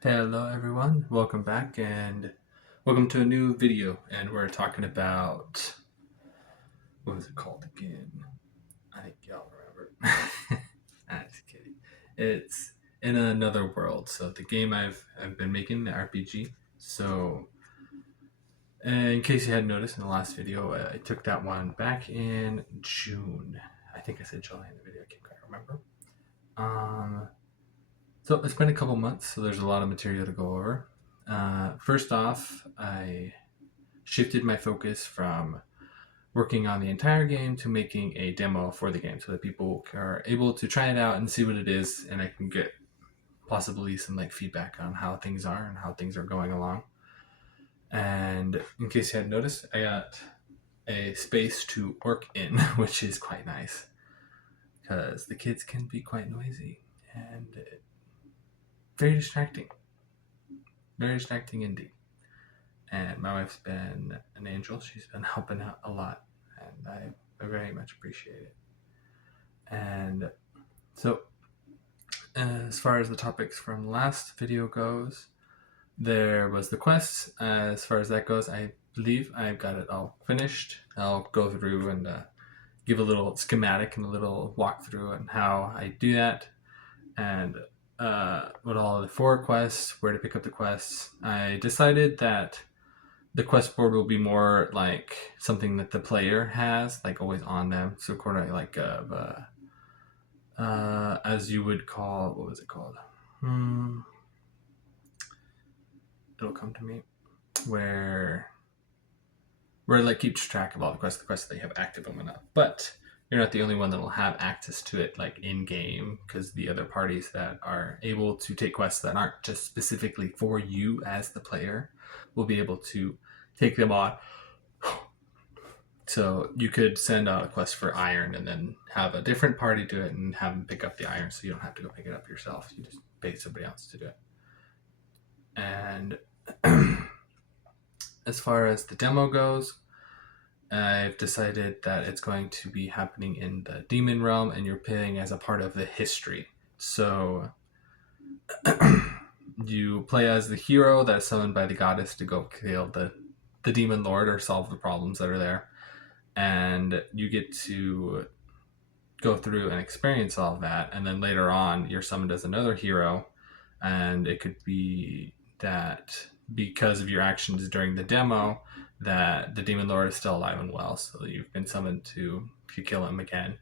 Hello everyone, welcome back and welcome to a new video, and we're talking about, what was it called again? I think y'all remember. I'm just kidding. It's In Another World, so the game I've been making, the RPG. So in case you hadn't noticed in the last video, I took that one back in June. I think I said July in the video, I can't quite remember. So it's been a couple months, so there's a lot of material to go over. First off, I shifted my focus from working on the entire game to making a demo for the game so that people are able to try it out and see what it is, and I can get possibly some feedback on how things are and how things are going along. And in case you hadn't noticed, I got a space to work in, which is quite nice because the kids can be quite noisy and very distracting. Very distracting indeed. And my wife's been an angel. She's been helping out a lot, and I very much appreciate it. And so, as far as the topics from the last video goes, there was the quest. As far as that goes, I believe I've got it all finished. I'll go through and give a little schematic and a little walkthrough on how I do that, and what all the 4 quests, where to pick up the quests. I decided that the quest board will be more like something that the player has, like always on them. So according like as you would call, what was it called? It'll come to me. Where it like keeps track of all the quests that you have active and whatnot. But you're not the only one that will have access to it like in game, because the other parties that are able to take quests that aren't just specifically for you as the player will be able to take them on. So you could send out a quest for iron and then have a different party do it and have them pick up the iron, so you don't have to go pick it up yourself. You just pay somebody else to do it. And as far as the demo goes, I've decided that it's going to be happening in the demon realm, and you're playing as a part of the history. So you play as the hero that's summoned by the goddess to go kill the demon lord or solve the problems that are there. And you get to go through and experience all of that. And then later on, you're summoned as another hero. And it could be that because of your actions during the demo, that the demon lord is still alive and well, so you've been summoned to kill him again,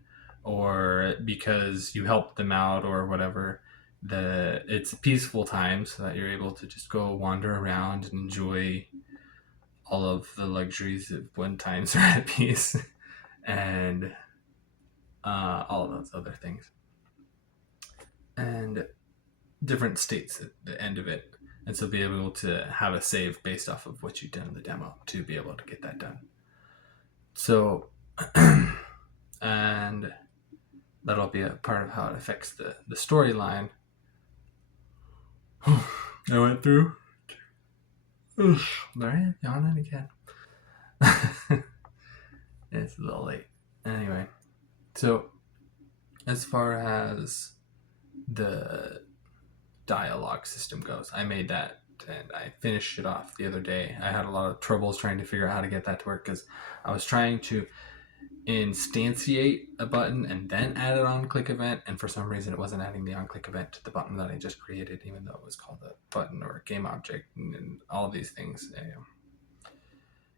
or because you helped them out or whatever, that it's a peaceful time, so that you're able to just go wander around and enjoy all of the luxuries of when times are at peace, and all of those other things, and different states at the end of it. And so be able to have a save based off of what you've done in the demo to be able to get that done. So, and that'll be a part of how it affects the storyline. I went through. Alright, yawning again. It's a little late. Anyway, so as far as the dialogue system goes, I made that and I finished it off the other day. I had a lot of troubles trying to figure out how to get that to work, because I was trying to instantiate a button and then add it on click event, and for some reason it wasn't adding the on click event to the button that I just created, even though it was called a button or a game object and all these things.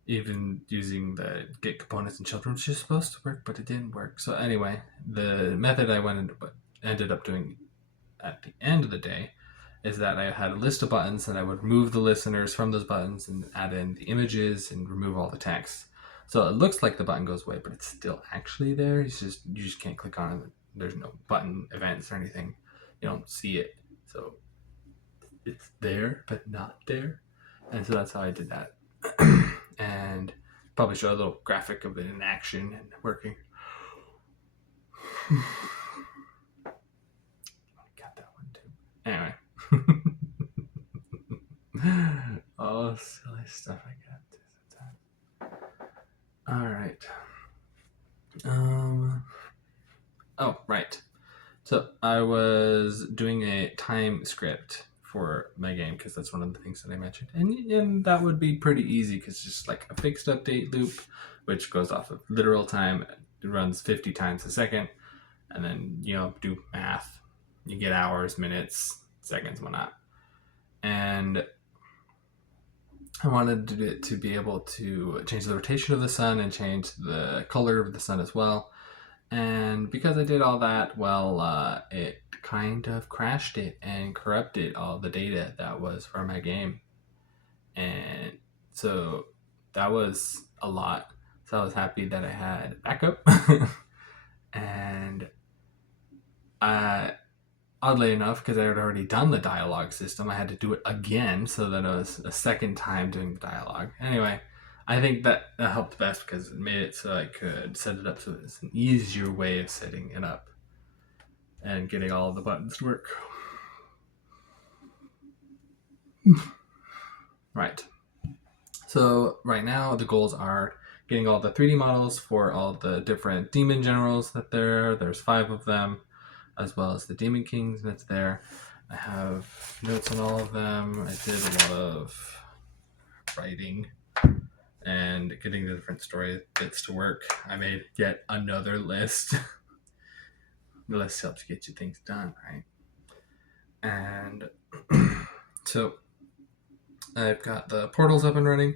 Even using the get components and children, which is supposed to work, but it didn't work. So anyway, the method I ended up doing at the end of the day is that I had a list of buttons, and I would remove the listeners from those buttons and add in the images and remove all the text. So it looks like the button goes away, but it's still actually there. It's just, you just can't click on it. There's no button events or anything. You don't see it. So it's there, but not there. And so that's how I did that. And probably show a little graphic of it in action and working. Got that one too. Anyway. All silly stuff I got. All right. Oh, right. So I was doing a time script for my game, because that's one of the things that I mentioned. And that would be pretty easy because it's just like a fixed update loop, which goes off of literal time. It runs 50 times a second, and then do math. You get hours, minutes, seconds, whatnot. And I wanted it to be able to change the rotation of the sun and change the color of the sun as well. And because I did all that, well, it kind of crashed it and corrupted all the data that was for my game. And so that was a lot. So I was happy that I had backup. And oddly enough, because I had already done the dialogue system, I had to do it again, so that it was a second time doing the dialogue. Anyway, I think that helped best because it made it so I could set it up so it's an easier way of setting it up and getting all of the buttons to work. Right. So right now the goals are getting all the 3D models for all the different demon generals that there's 5 of them, as well as the Demon Kings that's there. I have notes on all of them. I did a lot of writing and getting the different story bits to work. I made yet another list. The list helps get you things done, right? And so I've got the portals up and running.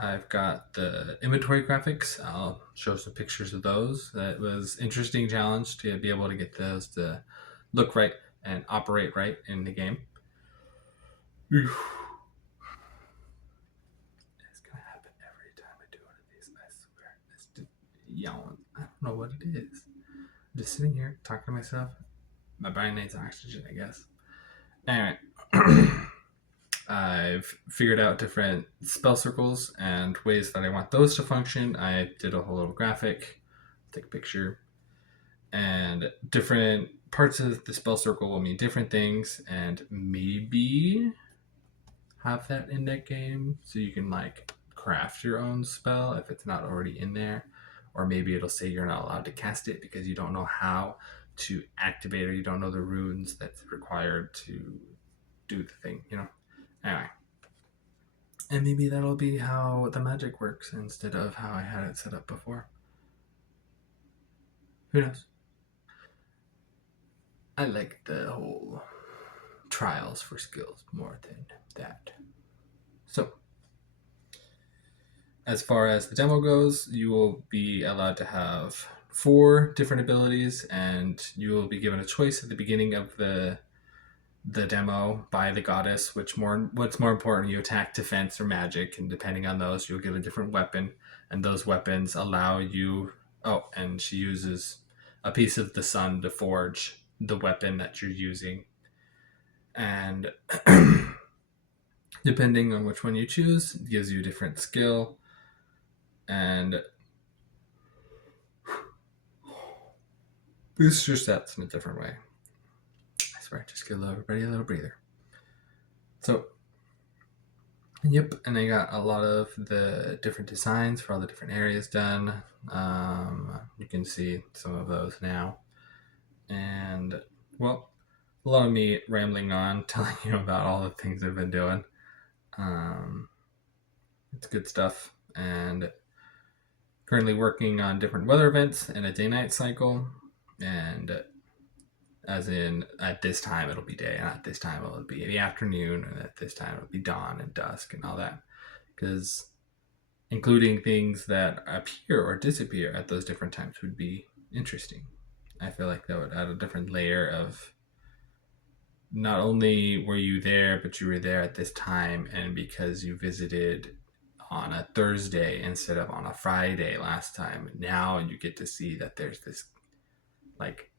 I've got the inventory graphics. I'll show some pictures of those. That was an interesting challenge to be able to get those to look right and operate right in the game. It's gonna happen every time I do one of these. I swear. It's just yelling. I don't know what it is. I'm just sitting here talking to myself. My brain needs oxygen, I guess. Anyway. I've figured out different spell circles and ways that I want those to function. I did a whole little graphic, take a picture, and different parts of the spell circle will mean different things, and maybe have that in that game so you can like craft your own spell if it's not already in there, or maybe it'll say you're not allowed to cast it because you don't know how to activate or you don't know the runes that's required to do the thing, Anyway. And maybe that'll be how the magic works instead of how I had it set up before. Who knows? I like the whole trials for skills more than that. So, as far as the demo goes, you will be allowed to have 4 different abilities, and you will be given a choice at the beginning of the demo by the goddess, what's more important, you attack, defense, or magic, and depending on those you'll get a different weapon, and those weapons allow you and she uses a piece of the sun to forge the weapon that you're using, and depending on which one you choose, it gives you a different skill and boosts your stats in a different way. Right, just give everybody a little breather. So, yep, and I got a lot of the different designs for all the different areas done. You can see some of those now. And, well, a lot of me rambling on, telling you about all the things I've been doing. It's good stuff. And currently working on different weather events and a day-night cycle. And as in, at this time it'll be day, and at this time it'll be the afternoon, and at this time it'll be dawn and dusk and all that. Because including things that appear or disappear at those different times would be interesting. I feel like that would add a different layer of not only were you there, but you were there at this time, and because you visited on a Thursday instead of on a Friday last time, now you get to see that there's this like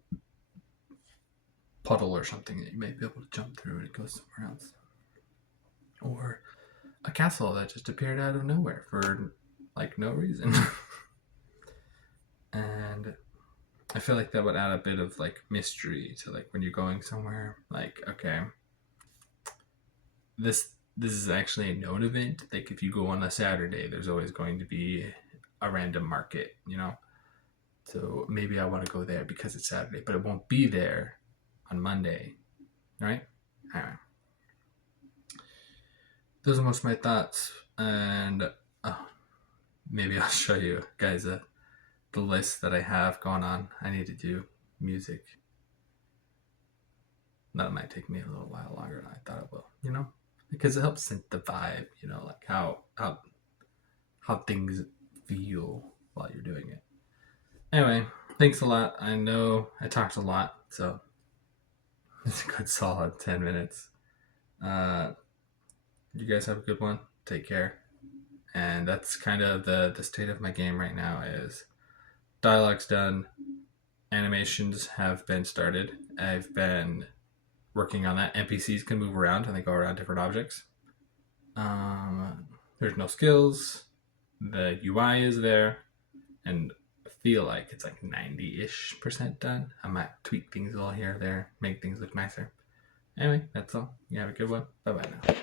puddle or something that you might be able to jump through and it goes somewhere else. Or a castle that just appeared out of nowhere for like no reason. And I feel like that would add a bit of like mystery to like when you're going somewhere, like, okay, this is actually a known event. Like if you go on a Saturday, there's always going to be a random market, So maybe I want to go there because it's Saturday, but it won't be there on Monday, right? Anyway. those are most of my thoughts, and maybe I'll show you guys the list that I have going on. I need to do music. That might take me a little while longer than I thought it will, because it helps sync the vibe, like how things feel while you're doing it. Anyway, thanks a lot. I know I talked a lot, so it's a good solid 10 minutes. You guys have a good one. Take care. And that's kind of the state of my game right now is dialogue's done, animations have been started. I've been working on that. NPCs can move around and they go around different objects. There's no skills. The UI is there, and I feel like it's like 90-ish% done. I might tweak things a little here or there, make things look nicer. Anyway, that's all. You have a good one. Bye bye now.